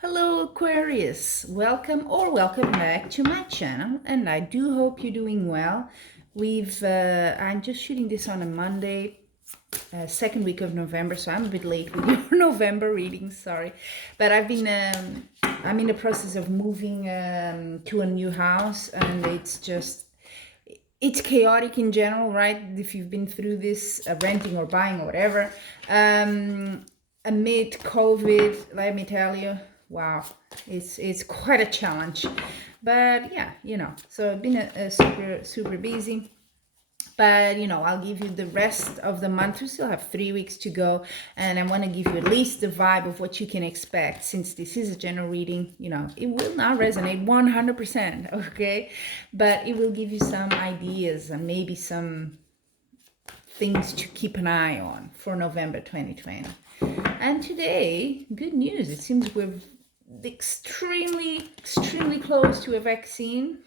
Hello Aquarius, welcome back to my channel, and I do hope you're doing well. I'm just shooting this on a Monday, second week of November, so I'm a bit late with your November reading, sorry. But I'm in the process of moving to a new house, and it's chaotic in general, right? If you've been through this, renting or buying or whatever. Amid COVID, let me tell you, wow, it's quite a challenge. But yeah, so I've been a super busy. But I'll give you the rest of the month. We still have 3 weeks to go, and I want to give you at least the vibe of what you can expect. Since this is a general reading, it will not resonate 100%, okay? But it will give you some ideas and maybe some things to keep an eye on for November 2020. And today, good news. It seems we're extremely close to a vaccine.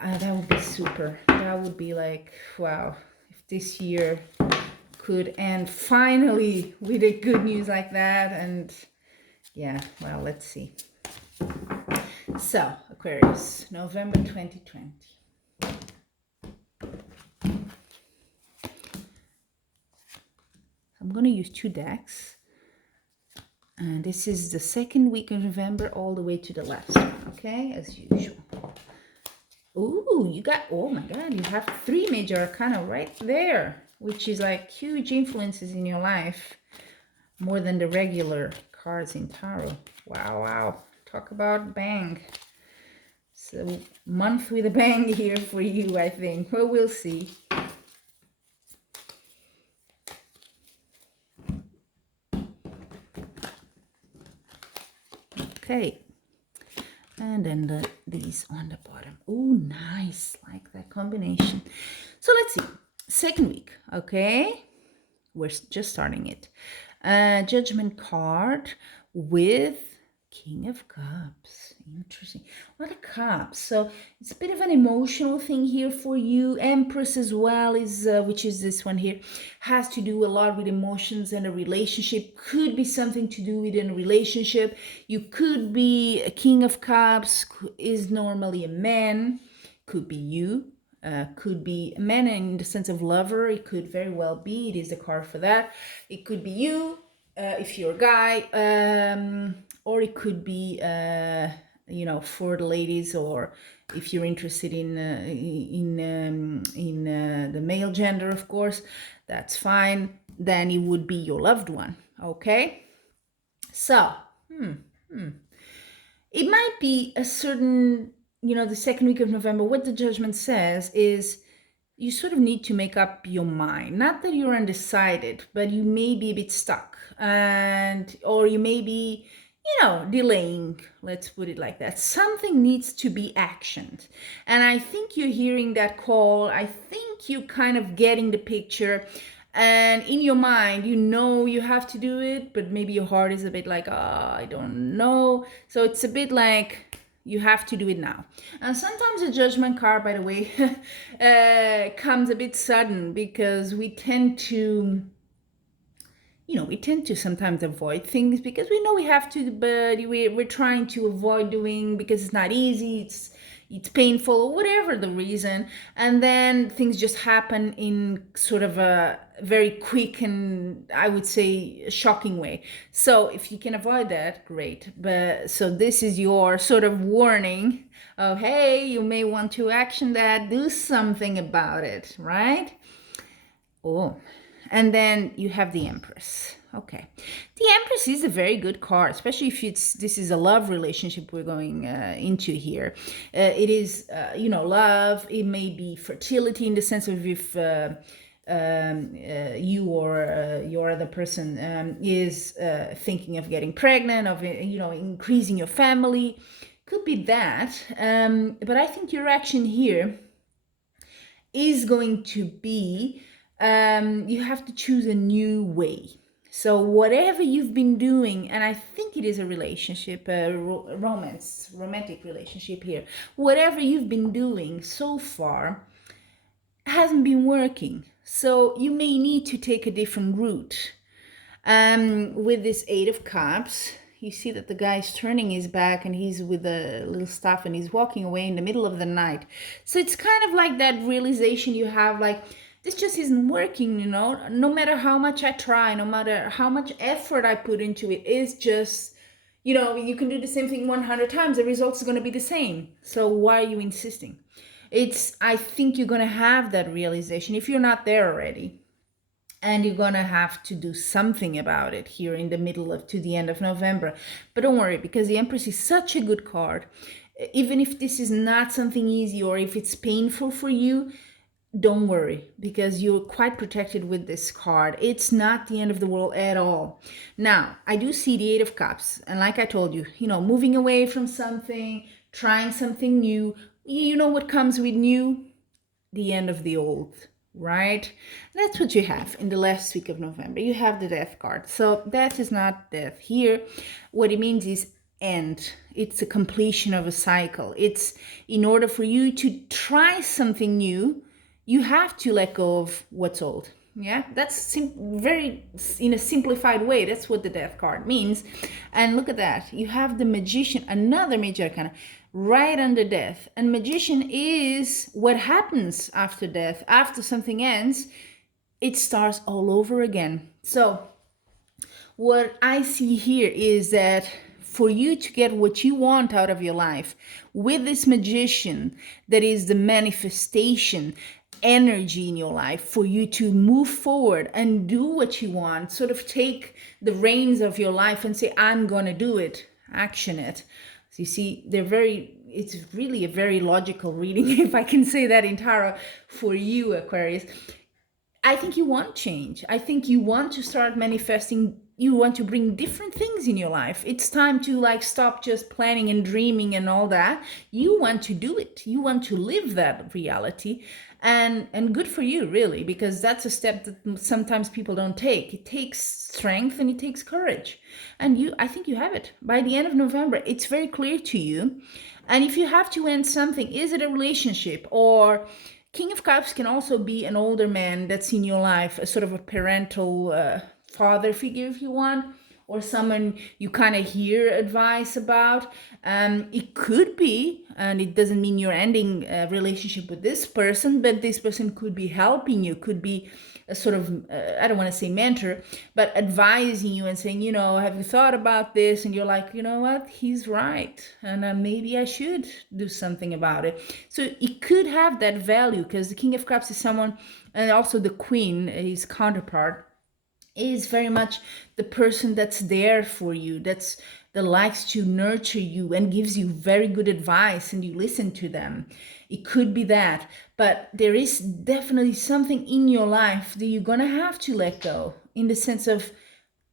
That would be super. That would be like, wow, if this year could end finally with a good news like that. And yeah, well, let's see. So, Aquarius, November 2020. I'm going to use two decks. And this is the second week of November all the way to the last one, okay, as usual. Ooh, oh my God, you have three major arcana right there, which is like huge influences in your life, more than the regular cards in tarot. Wow. Talk about bang. So, month with a bang here for you, I think. Well, we'll see. Okay. And then these on the bottom. Oh, nice. Like that combination. So let's see. Second week. Okay. We're just starting it. Judgment card with King of Cups. Interesting. What a cup. So it's a bit of an emotional thing here for you. Empress as well is, which is this one here, has to do a lot with emotions and a relationship. Could be something to do with a relationship. You could be a King of Cups, is normally a man. Could be you. Could be a man in the sense of lover. It could very well be. It is the card for that. It could be you, if you're a guy, or it could be for the ladies, or if you're interested in the male gender, of course, that's fine. Then it would be your loved one. Okay, so it might be a certain, the second week of November. What the judgment says is you sort of need to make up your mind. Not that you're undecided, but you may be a bit stuck, or you may be delaying, let's put it like that. Something needs to be actioned. And I think you're hearing that call. I think you're kind of getting the picture. And in your mind, you have to do it, but maybe your heart is a bit like, I don't know. So it's a bit like you have to do it now. And sometimes the judgment card, by the way, comes a bit sudden, because we tend to sometimes avoid things because we know we have to, but we're trying to avoid doing because it's not easy, it's painful, or whatever the reason. And then things just happen in sort of a very quick and, I would say, shocking way. So if you can avoid that, great. But so this is your sort of warning of, hey, you may want to action that, do something about it, right? Oh, and then you have the Empress. Okay, the Empress is a very good card, especially if this is a love relationship we're going into here. It is, love. It may be fertility, in the sense of if you or your other person is thinking of getting pregnant, of increasing your family. Could be that. But I think your action here is going to be, you have to choose a new way. So whatever you've been doing, and I think it is a relationship, a romantic relationship here, whatever you've been doing so far hasn't been working. So you may need to take a different route. With this Eight of Cups, you see that the guy's turning his back and he's with the little stuff and he's walking away in the middle of the night. So it's kind of like that realization you have, like, this just isn't working, you know, no matter how much I try, no matter how much effort I put into it, it's just, you know, you can do the same thing 100 times, the results are going to be the same. So why are you insisting? I think you're going to have that realization if you're not there already. And you're going to have to do something about it here in the middle of to the end of November. But don't worry, because the Empress is such a good card. Even if this is not something easy or if it's painful for you, don't worry, because you're quite protected with this card. It's not the end of the world at all. Now, I do see the Eight of Cups. And like I told you, you know, moving away from something, trying something new. You know what comes with new? The end of the old, right? That's what you have in the last week of November. You have the Death card. So that is not death here. What it means is end. It's a completion of a cycle. It's in order for you to try something new, you have to let go of what's old. Yeah, that's very in a simplified way. That's what the Death card means. And look at that. You have the Magician, another major arcana, right under death. And Magician is what happens after death. After something ends, it starts all over again. So what I see here is that for you to get what you want out of your life with this Magician, that is the manifestation energy in your life, for you to move forward and do what you want, sort of take the reins of your life and say, I'm gonna do it, action it. So you see, it's really a very logical reading, if I can say that in tarot, for you, Aquarius. I think you want change. I think you want to start manifesting. You want to bring different things in your life. It's time to like stop just planning and dreaming and all that. You want to do it. You want to live that reality. And good for you, really, because that's a step that sometimes people don't take. It takes strength and it takes courage. And I think you have it. By the end of November, it's very clear to you. And if you have to end something, is it a relationship or King of Cups can also be an older man that's in your life, a sort of a parental father figure, if you want, or someone you kind of hear advice about. It could be, and it doesn't mean you're ending a relationship with this person, but this person could be helping you, could be a sort of, I don't want to say mentor, but advising you and saying, you know, have you thought about this? And you're like, you know what, he's right. And maybe I should do something about it. So it could have that value, because the King of Cups is someone, and also the Queen, his counterpart, is very much the person that's there for you, that likes to nurture you and gives you very good advice and you listen to them. It could be that, but there is definitely something in your life that you're gonna have to let go, in the sense of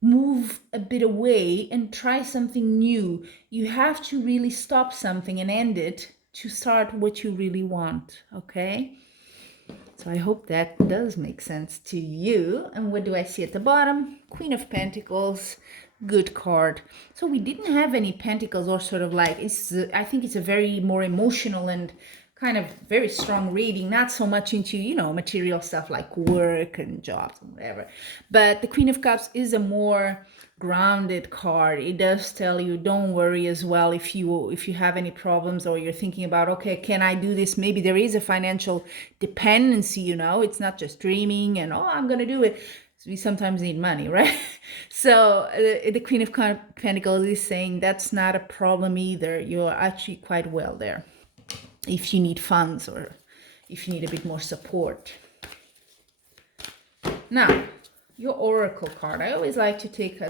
move a bit away and try something new. You have to really stop something and end it to start what you really want, okay? So I hope that does make sense to you. And what do I see at the bottom? Queen of Pentacles, good card. So we didn't have any pentacles, or sort of like, I think it's a very more emotional and kind of very strong reading, not so much into, you know, material stuff like work and jobs and whatever. But the Queen of Cups is a more grounded card. It does tell you, don't worry as well if you have any problems, or you're thinking about, okay, can I do this? Maybe there is a financial dependency, you know, it's not just dreaming and, oh, I'm gonna do it. We sometimes need money, right? So the Queen of Pentacles is saying that's not a problem either. You're actually quite well there if you need funds or if you need a bit more support. Now, your oracle card. I always like to take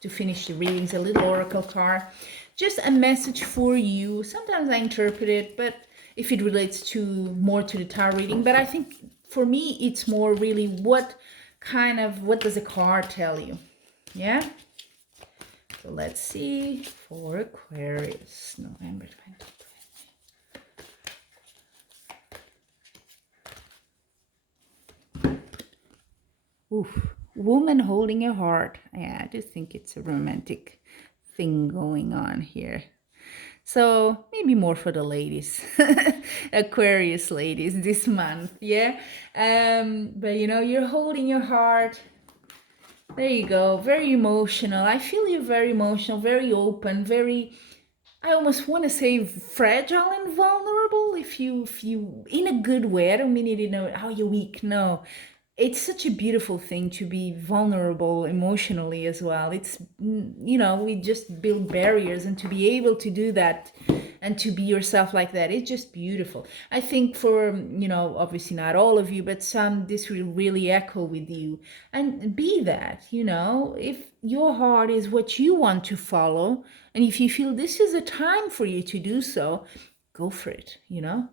to finish the readings, a little oracle card, just a message for you. Sometimes I interpret it, but if it relates to more to the tarot reading, but I think for me it's more really what does a card tell you? Yeah. So let's see for Aquarius, November 2020. Oof. Woman holding a heart. Yeah, I just think it's a romantic thing going on here. So maybe more for the ladies, Aquarius ladies this month, yeah? But you know, you're holding your heart. There you go. Very emotional. I feel you very emotional, very open, very, I almost want to say fragile and vulnerable, if you in a good way. I don't mean it in a, how you're weak. No, it's such a beautiful thing to be vulnerable emotionally as well. It's, we just build barriers, and to be able to do that and to be yourself like that, it's just beautiful. I think for, obviously not all of you, but some, this will really echo with you. And be that, if your heart is what you want to follow, and if you feel this is a time for you to do so, go for it.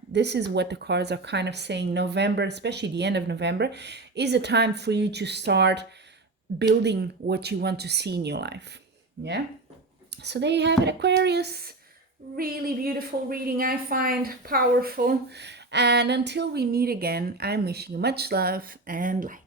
This is what the cards are kind of saying. November, especially the end of November, is a time for you to start building what you want to see in your life. Yeah. So there you have it, Aquarius. Really beautiful reading, I find powerful. And until we meet again, I'm wishing you much love and light.